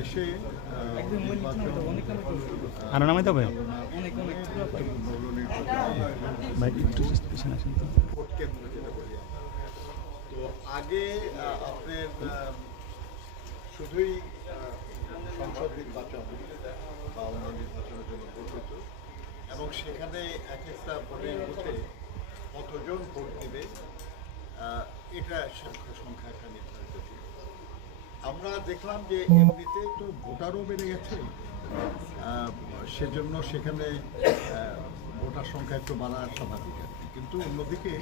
দেশে আরও নামাইতে হবে ভাই একটু পিছনে আসেন তো। যেটা তো আগে আপনার শুধুই সংসদ নির্বাচন বা অন্য নির্বাচনের জন্য ভোট হতো এবং সেখানে এক একটা ভোটের বুথে কতজন ভোট দেবে এটা সংখ্যা সংখ্যা একটা নির্ধারিত ছিল। আমরা দেখলাম যে এমনিতে তো ভোটারও বেড়ে গেছে। সেজন্য সেখানে ভোটার সংখ্যা একটু বাড়া স্বাভাবিক। কিন্তু অন্যদিকে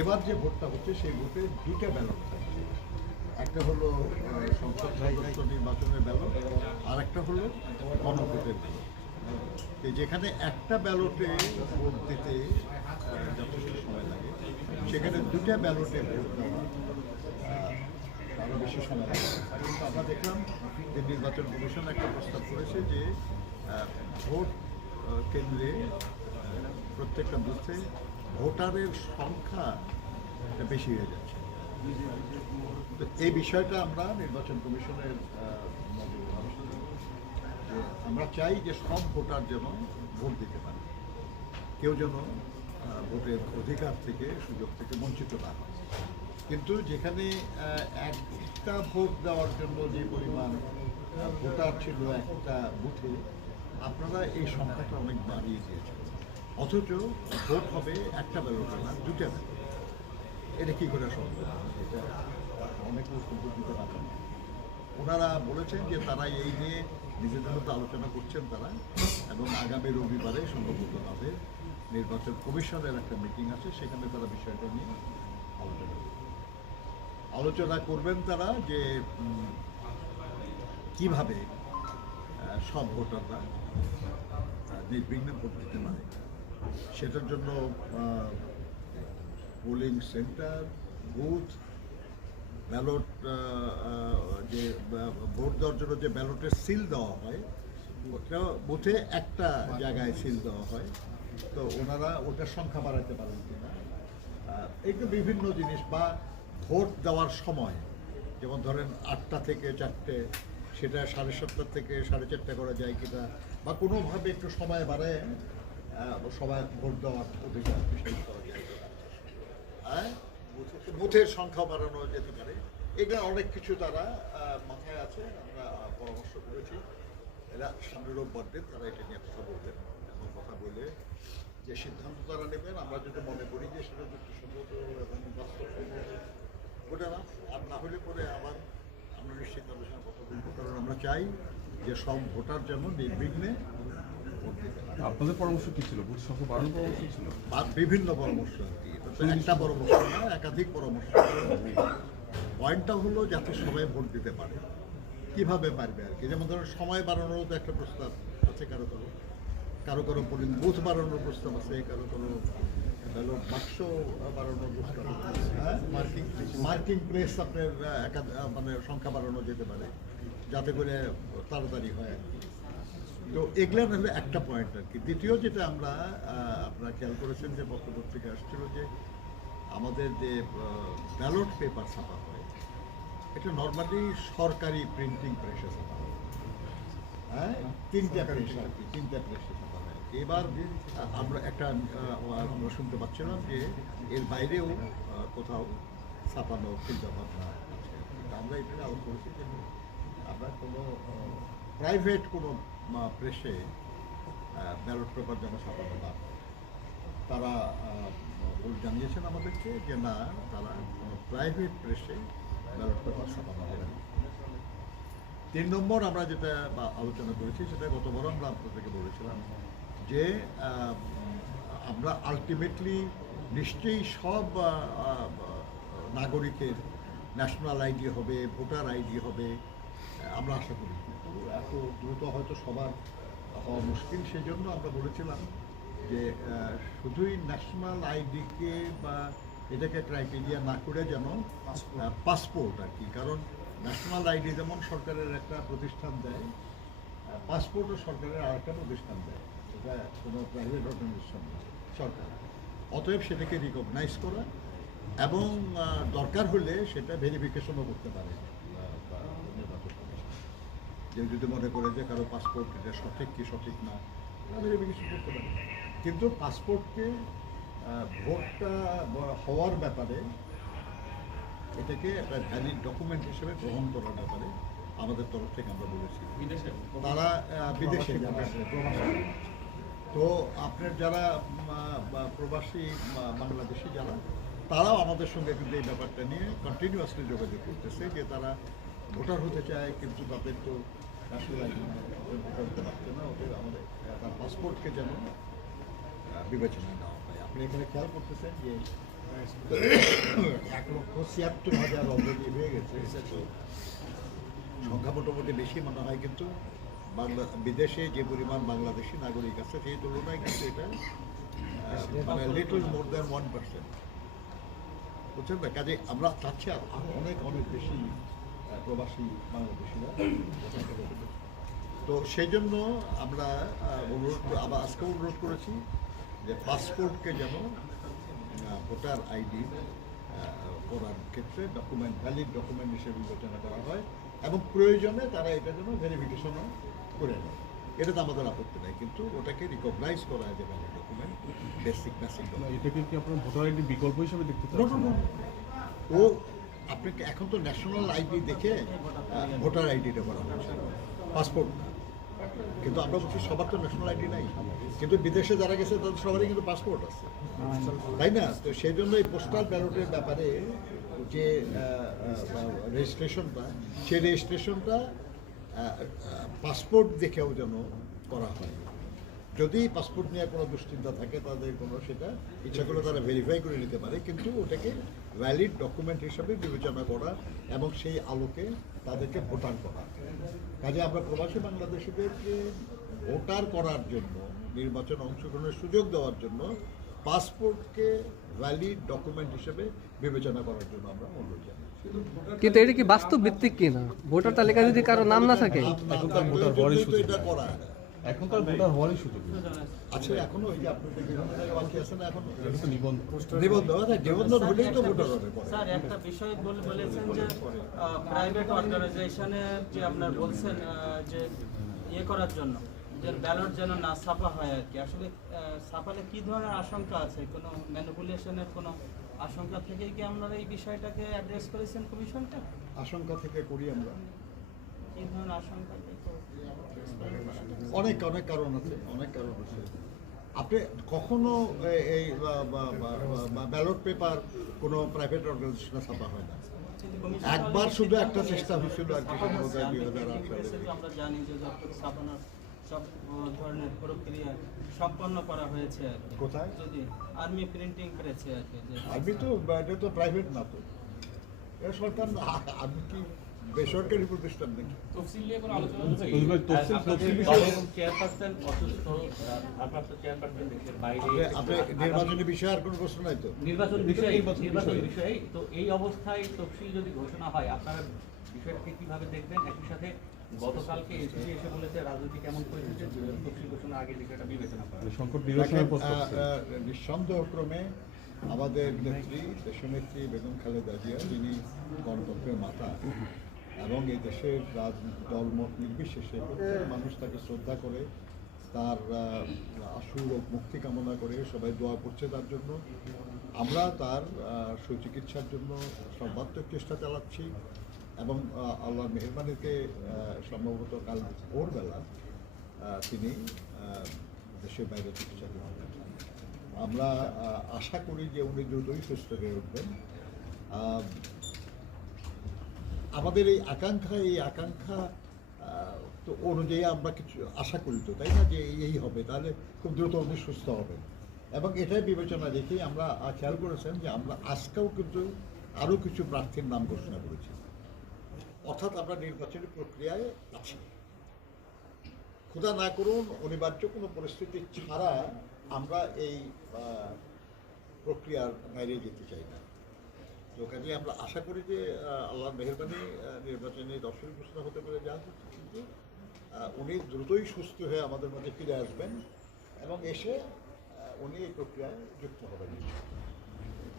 এবার যে ভোটটা হচ্ছে সেই ভোটে দুটো ব্যালট থাকছে। একটা হলো সংসদ সদস্য নির্বাচনের ব্যালট আর একটা হলো গণভোটের ব্যালট। যেখানে একটা ব্যালটে ভোট দিতে যথেষ্ট সময় লাগে সেখানে দুটা ব্যালটে ভোট দেওয়া। আরও বেশি লাগে কিন্তু আমরা দেখলাম যে নির্বাচন কমিশন একটা প্রস্তাব করেছে যে ভোট কেন্দ্রে প্রত্যেকটা বুথে ভোটারের সংখ্যা বেশি হয়ে যাচ্ছে। তো এই বিষয়টা আমরা নির্বাচন কমিশনের আমরা চাই যে সব ভোটার যেন ভোট দিতে পারে। কেউ যেন ভোটের অধিকার থেকে, সুযোগ থেকে বঞ্চিত না হয়। কিন্তু যেখানে একটা ভোট দেওয়ার জন্য যে পরিমাণ ভোটার ছিল একটা বুথে, আপনারা এই সংখ্যাটা অনেক বাড়িয়ে দিয়েছেন। অথচ ভোট হবে একটা ব্যালটে না, দুটা ব্যালট। এটা কী করে সম্ভব? এটা অনেক কিন্তু দিতে পারবেন ওনারা বলেছেন যে তারা এই নিয়ে নিজেদের মধ্যে আলোচনা করছেন তারা, এবং আগামী রবিবারে সম্ভবত তাদের নির্বাচন কমিশনের একটা মিটিং আছে, সেখানে তারা বিষয়টা নিয়ে আলোচনা করবেন আলোচনা করবেন তারা যে কীভাবে সব ভোটাররা নির্বিঘ্নে ভোট দিতে পারে। সেটার জন্য পোলিং সেন্টার বুথ ব্যালট যে ভোট দেওয়ার জন্য যে ব্যালটের সিল দেওয়া হয় ওটা বুথে একটা জায়গায় সিল দেওয়া হয়। তো ওনারা ওটার সংখ্যা বাড়াতে পারেন কিনা। তো বিভিন্ন জিনিস বা ভোট দেওয়ার সময়, যেমন ধরেন আটটা থেকে চারটে, সেটা সাড়ে সাতটা থেকে সাড়ে চারটে করা যায় কিনা, বা কোনোভাবে একটু সময় বাড়ায় সবাই ভোট দেওয়ার অধিকার বিশেষ করা যায় হ্যাঁ? বুথে- বুথের সংখ্যা বাড়ানো যেতে পারে। এগুলো অনেক কিছু তারা মাথায় আছে, আমরা পরামর্শ করেছি। এরা সামনের রোববার দিন তারা এটা নিয়ে কথা বলবেন। এবং কথা বলে যে সিদ্ধান্ত তারা নেবেন। আমরা যেটা মনে করি যে সেটা যুক্তিসঙ্গত এবং বাস্তবসম্মত আর না হলে পরে আবার আমরা নিশ্চিত আলোচনা বলব কারণ আমরা চাই যে সব ভোটার যেন নির্বিঘ্নে আপনাদের পরামর্শ কি ছিল? বুথ সংখ্যা বাড়ানোর পরামর্শ ছিল? বিভিন্ন পরামর্শ একটা পরামর্শ না একাধিক পরামর্শ। পয়েন্টটা হলো যাতে সবাই ভোট দিতে পারে। কীভাবে পারবে আর কি? যেমন ধরুন সময় বাড়ানোরও তো একটা প্রস্তাব আছে কারও কারও। কারও কারও বুথ বাড়ানোর প্রস্তাব আছে কারও কারও হ্যাঁ? মার্কিং প্রেস আপনার আহ, মানে সংখ্যা বাড়ানো যেতে পারে যাতে করে তাড়াতাড়ি হয় আর কি। তো এগুলো হলো একটা পয়েন্ট আর কি। দ্বিতীয় যেটা আমরা আপনারা খেয়াল করেছেন যে পত্রপত্রিকা আসছিল যে আমাদের যে ব্যালট পেপার ছাপা হয় এটা নর্মালি সরকারি প্রিন্টিং প্রেসে ছাপা হয়। হ্যাঁ? তিনটা প্রেস আর কি তিনটা প্রেসে ছাপা হয়। এবার আমরা একটা আমরা শুনতে পাচ্ছিলাম যে এর বাইরেও কোথাও ছাপানো চিন্তা ভাবনা আমরা এটা আলোচনা করেছি যে আমরা কোনো প্রাইভেট কোনো প্রেসে ব্যালট পেপার যেন ছাপানো না তারা জানিয়েছেন আমাদেরকে যে না, তারা কোনো প্রাইভেট প্রেসে ব্যালট পেপার ছাপানো হবে না। তিন নম্বর আমরা যেটা আলোচনা করেছি সেটা গতবার আমরা আপনাদেরকে বলেছিলাম যে আমরা আলটিমেটলি নিশ্চয়ই সব নাগরিকের ন্যাশনাল আইডি হবে ভোটার আইডি হবে আমরা আশা করি। এত দ্রুত হয়তো সবার হওয়া মুশকিল সেই জন্য আমরা বলেছিলাম যে শুধুই ন্যাশনাল আইডিকে বা এটাকে ক্রাইটেরিয়া না করে যেন পাসপোর্ট আর কি, কারণ ন্যাশনাল আইডি যেমন সরকারের একটা প্রতিষ্ঠান দেয় পাসপোর্টও সরকারের আরেকটা প্রতিষ্ঠান দেয়। কোনো প্রাইভেট অর্গানাইজেশন সরকার অতএব সেটাকে রিকগনাইজ করা এবং দরকার হলে সেটা ভেরিফিকেশনও করতে পারে। নির্বাচন কমিশন যে যদি মনে করে যে কারও পাসপোর্ট এটা সঠিক কি সঠিক না ভেরিফিকেশন করতে পারে। কিন্তু পাসপোর্টকে ভোটটা হওয়ার ব্যাপারে এটাকে একটা ভ্যালিড ডকুমেন্ট হিসেবে গ্রহণ করার ব্যাপারে আমাদের তরফ থেকে আমরা বলেছি। তারা বিদেশে যারা। তো আপনার যারা প্রবাসী বাংলাদেশি যারা তারাও আমাদের সঙ্গে কিন্তু এই ব্যাপারটা নিয়ে কন্টিনিউয়াসলি যোগাযোগ করতেছে যে তারা ভোটার হতে চায় কিন্তু তাদের তো আইডি ভোটার হতে পারছে না ওদের আমাদের তার পাসপোর্টকে যেন আহ, বিবেচনায় নেওয়া হয়। আপনি এখানে খেয়াল করতেছেন যে এক লক্ষ ছিয়াত্তর হাজার অলরেডি হয়ে গেছে। সংখ্যা মোটামুটি বেশি মনে হয় কিন্তু বাংলা বিদেশে যে পরিমাণ বাংলাদেশি নাগরিক আছে, সেই তুলনায় কিন্তু এটা মানে little more than one percent বুঝছেন না কাজে আমরা চাচ্ছি আর আরও অনেক অনেক বেশি প্রবাসী বাংলাদেশিরা তো সেই জন্য আমরা অনুরোধ আবার আজকে অনুরোধ করেছি যে পাসপোর্টকে যেন ভোটার আইডি করার ক্ষেত্রে ডকুমেন্ট ভ্যালিড ডকুমেন্ট হিসেবে বিবেচনা করা হয় এবং প্রয়োজনে তারা এটা যেন ভেরিফিকেশনও করে নেয়। এটা তো আমাদের আপত্তি নাই কিন্তু ওটাকে রিকগনাইজ করা হয় যে ভ্যালিড ডকুমেন্ট বেসিক বেসিক এটাকে কি আপনার ভোটার আইডি বিকল্প হিসেবে দেখতে no, ও আপনাকে এখন তো ন্যাশনাল আইডি দেখে ভোটার আইডিটা করা হচ্ছে পাসপোর্ট কিন্তু আমরা বলছি সবার তো ন্যাশনাল আইডি নাই। কিন্তু বিদেশে যারা গেছে তাদের সবারই কিন্তু পাসপোর্ট আছে। তাই না? তো সেই জন্য এই পোস্টাল ব্যালটের ব্যাপারে যে রেজিস্ট্রেশনটা সেই রেজিস্ট্রেশনটা পাসপোর্ট দেখেও যেন করা হয়। যদি পাসপোর্ট নিয়ে কোনো দুশ্চিন্তা থাকে তাদের কোনো সেটা ইচ্ছা করে তারা ভেরিফাই করে নিতে পারে, কিন্তু ওটাকে ভ্যালিড ডকুমেন্ট হিসাবে বিবেচনা করা এবং সেই আলোকে তাদেরকে ভোটার করা। কাজে আমরা প্রবাসী বাংলাদেশিদেরকে ভোটার করার জন্য, নির্বাচনে অংশগ্রহণের সুযোগ দেওয়ার জন্য পাসপোর্টকে ভ্যালিড ডকুমেন্ট হিসেবে বিবেচনা করার জন্য আমরা অনুরোধ জানাচ্ছি। কিন্তু এটা কি বাস্তব ভিত্তিক কি না ভোটার তালিকায় যদি কারও নাম না থাকে? এখনকার ভোটার হওয়ারই সুযোগ এটা করা। এখন তার ভোটার হওয়ারই সুযোগ। আচ্ছা এখনও ওই যে আপনাদের বাকি আছে না এখন? এটা তো নিবন্ধন নিবন্ধন আচ্ছা, নিবন্ধন হলেই তো ভোটার হবে স্যার একটা বিষয় বলে বলেছেন যে প্রাইভেট অর্গানাইজেশনের যে আপনার বলছেন যে ইয়ে করার জন্য। ব্যালট যেন না ছাপা হয় আর কি। আসলে ছাপালে কি ধরনের আশঙ্কা আছে? কোনো ম্যানিপুলেশনের কোনো আশঙ্কা থেকেই কি আপনারা এই বিষয়টাকে অ্যাড্রেস করেছেন কমিশনটা? আশঙ্কা থেকে করি আমরা। কি ধরনের আশঙ্কা থেকে? address করেন? অনেক অনেক কারণ আছে। অনেক কারণ আছে। আপনি কখনো এই ব্যালট পেপার কোনো প্রাইভেট অর্গানাইজেশনে ছাপা হয় না? একবার শুধু একটা চেষ্টা হয়েছিল আর কি দুই হাজার আট সালে। তো সব ধরনের প্রক্রিয়া সম্পন্ন করা হয়েছে আর কি। কোথায়? যদি আর্মি প্রিন্টিং প্রেসে আর কি আমি তো এটা তো প্রাইভেট না তো এটা সরকার না আমি কি বেসরকারি প্রতিষ্ঠান নাকি তফসিল নিয়ে কোনো আলোচনা ভাই, তফসিল- তফসিল বিষয়ে- চেয়ারপারসন অসুস্থ ভারপ্রাপ্ত চেয়ারপারসন দেশের বাইরে আপনি নির্বাচনী বিষয়ে আর কোনো প্রশ্ন নাই তো নির্বাচন বিষয়ে নির্বাচন। বিষয়ে তো এই অবস্থায় তফসিল যদি ঘোষণা হয় আপনারা বিষয়টাকে কীভাবে দেখবেন একই সাথে গতকালকে এসএসসি এসে বলেছে রাজনীতি কেমন পরিস্থিতি তফসিল ঘোষণা আগে বিষয়টা বিবেচনা করা। সংকট নিরসনের দেখেন, প্রস্তাব আহ, আহ, নিঃসন্দেহক্রমে আমাদের নেত্রী দেশনেত্রী বেগম খালেদা জিয়া যিনি গণতন্ত্রের মাতা এবং এই দেশের রাজনীতি দলমত নির্বিশেষে প্রত্যেক মানুষ তাকে শ্রদ্ধা করে তার আহ, আশু রোগ মুক্তি কামনা করে সবাই দোয়া করছে তার জন্য। আমরা তার আহ, সুচিকিৎসার জন্য সর্বাত্মক চেষ্টা চালাচ্ছি। এবং আহ, আল্লাহর মেহরবানিতে সম্ভবত কাল ভোরবেলা তিনি দেশের বাইরে চিকিৎসা করবেন আমরা আশা করি যে উনি দ্রুতই সুস্থ হয়ে উঠবেন। আমাদের এই আকাঙ্ক্ষা এই আকাঙ্ক্ষা তো অনুযায়ী আমরা কিছু আশা করি তো তাই না? যে এই- হবে তাহলে খুব দ্রুত উনি সুস্থ হবেন। এবং এটাই বিবেচনা রেখেই আমরা খেয়াল করেছেন যে আমরা আজকেও কিন্তু আরও কিছু প্রার্থীর নাম ঘোষণা করেছি। অর্থাৎ আমরা নির্বাচনী প্রক্রিয়ায় আছি। ক্ষুধা না করুন, অনিবার্য কোনো পরিস্থিতি ছাড়া আমরা এই প্রক্রিয়ার বাইরে যেতে চাই না। তো কাজে আমরা আশা করি যে আল্লাহ মেহরবানি নির্বাচনে দর্শক ঘোষণা হতে পারে যা কিন্তু উনি দ্রুতই সুস্থ হয়ে আমাদের মধ্যে ফিরে আসবেন এবং এসে উনি এই প্রক্রিয়ায় যুক্ত হবেন।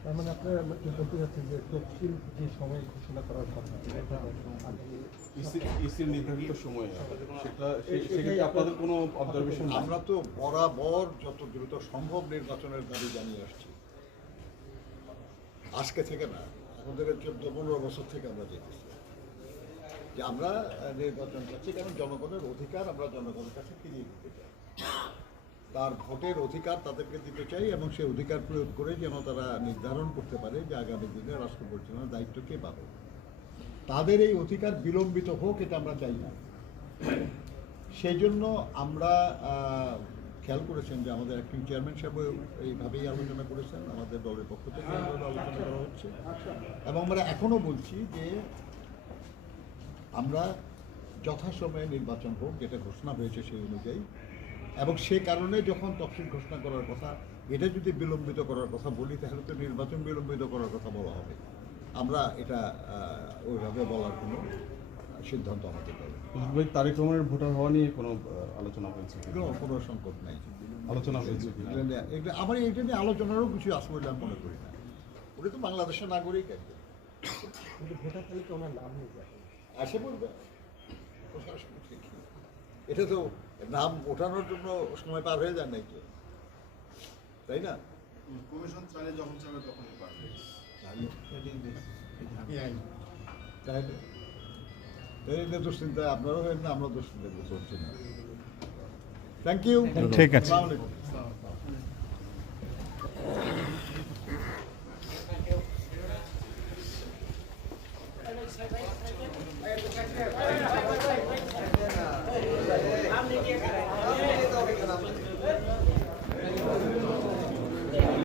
তার মানে আপনারা বলতে চাচ্ছেন যে তফসিল যে সময় ঘোষণা করার কথা এটা ইসির নির্ধারিত সময় সেটা সেক্ষেত্রে আপনাদের কোনো অবজারভেশন আমরা তো বরাবর যত দ্রুত সম্ভব নির্বাচনের দাবি জানিয়ে আসছি। আজকে থেকে না এখন থেকে চোদ্দ পনেরো বছর থেকে আমরা যেতেছি যে আমরা নির্বাচন চাচ্ছি কারণ জনগণের অধিকার আমরা জনগণের কাছে ফিরিয়ে দিতে চাই। তার ভোটের অধিকার তাদেরকে দিতে চাই এবং সেই অধিকার প্রয়োগ করে যেন তারা নির্ধারণ করতে পারে যে আগামী দিনে রাষ্ট্র পরিচালনার দায়িত্ব কে পাবে। তাদের এই অধিকার বিলম্বিত হোক এটা আমরা চাই না। সেই জন্য আমরা খেয়াল করেছেন যে আমাদের অ্যাক্টিং চেয়ারম্যান সাহেব এইভাবেই আলোচনা করেছেন আমাদের দলের পক্ষ থেকে আলোচনা করা হচ্ছে। এবং আমরা এখনও বলছি যে আমরা যথাসময়ে নির্বাচন হোক যেটা ঘোষণা হয়েছে সেই অনুযায়ী এবং সে কারণে যখন তফসিল ঘোষণা করার কথা এটা যদি বিলম্বিত করার কথা বলি তাহলে তো নির্বাচন বিলম্বিত করার কথা বলা হবে। আমরা এটা ওইভাবে বলার কোনো সিদ্ধান্ত আমাদের নেই। তারেক রহমানের ভোটার হওয়া নিয়ে কোনো আলোচনা হয়েছে কোনো সংকট নাই। আলোচনা হয়েছে আমার এটা নিয়ে আলোচনারও কিছু আসবে বলে আমি মনে করি না। ওটা তো বাংলাদেশের নাগরিক একজন। কিন্তু ভোটার তালিকা ওনার নাম নেই। আসে বলবে। এটা তো নাম ওঠানোর জন্য সময় পার হয়ে যায় নাকি? তাই না? কমিশন চাইলে যখন চাইবে তখনই দুশ্চিন্তা আপনারও হয় না আমরা দুশ্চিন্তা চলছি না। থ্যাংক ইউ ঠিক আছে।